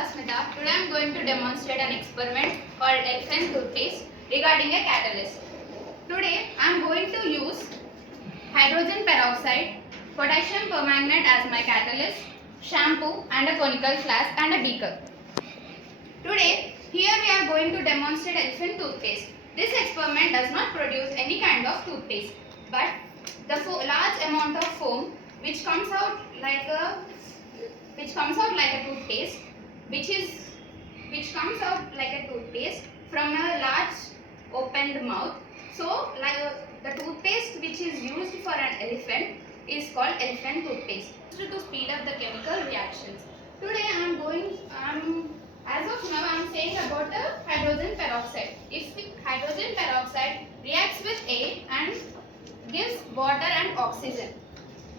Asmitha. Today I am going to demonstrate an experiment called elephant toothpaste regarding a catalyst. Today I am going to use hydrogen peroxide, potassium permanganate as my catalyst, shampoo and a conical flask and a beaker. Today here we are going to demonstrate elephant toothpaste. This experiment does not produce any kind of toothpaste, but the large amount of foam which comes out like a toothpaste, which comes out like a toothpaste from a large opened mouth. So the toothpaste which is used for an elephant is called elephant toothpaste to speed up the chemical reactions. Today as of now I am saying about the hydrogen peroxide. If hydrogen peroxide reacts with air and gives water and oxygen,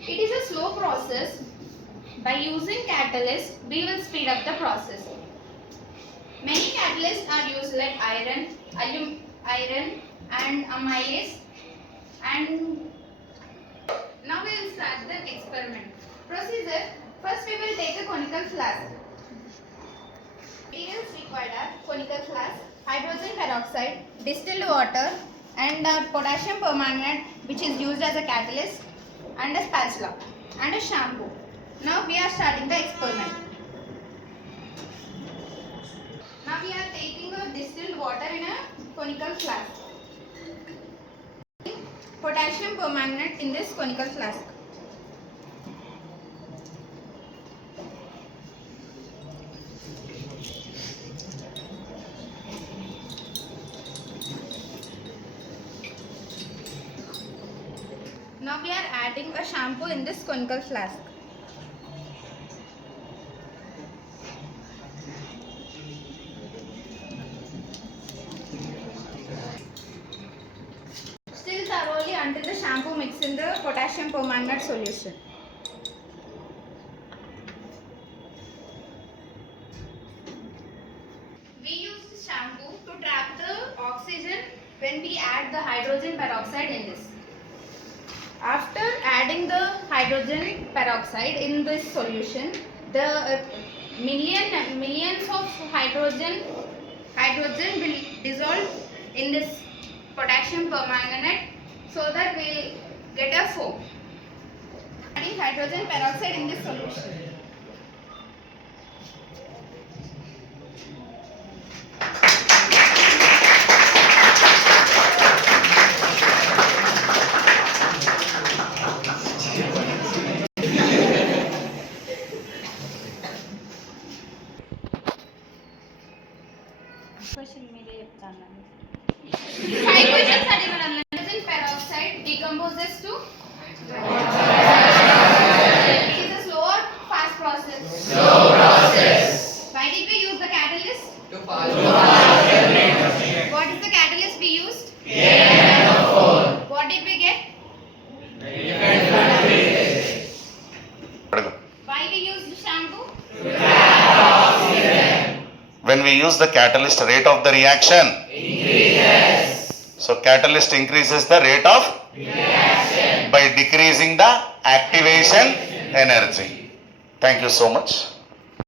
it is a slow process. By using catalyst, we will speed up the process. Many catalysts are used like iron and amylase. And now we will start the experiment. Procedure. First we will take a conical flask. Materials required are conical flask, hydrogen peroxide, distilled water and potassium permanganate which is used as a catalyst, and a spatula and a shampoo. Now we are starting the experiment. Now we are taking a distilled water in a conical flask. Potassium permanganate in this conical flask. Now we are adding a shampoo in this conical flask. Stir thoroughly until the shampoo mixes in the potassium permanganate solution. We use the shampoo to trap the oxygen when we add the hydrogen peroxide in this. After adding the hydrogen peroxide in this solution, the millions of hydrogen will dissolve in this potassium permanganate, so that we will get a foam. Adding hydrogen peroxide in this solution. Five questions are given. Hydrogen peroxide decomposes to. It is a slow or fast process? Slow process. Why did we use the catalyst? To fast. What is the catalyst we used? KNO4. What did we get? Why we used shampoo? When we use the catalyst, rate of the reaction increases. So catalyst increases the rate of reaction by decreasing the activation energy. Thank you so much.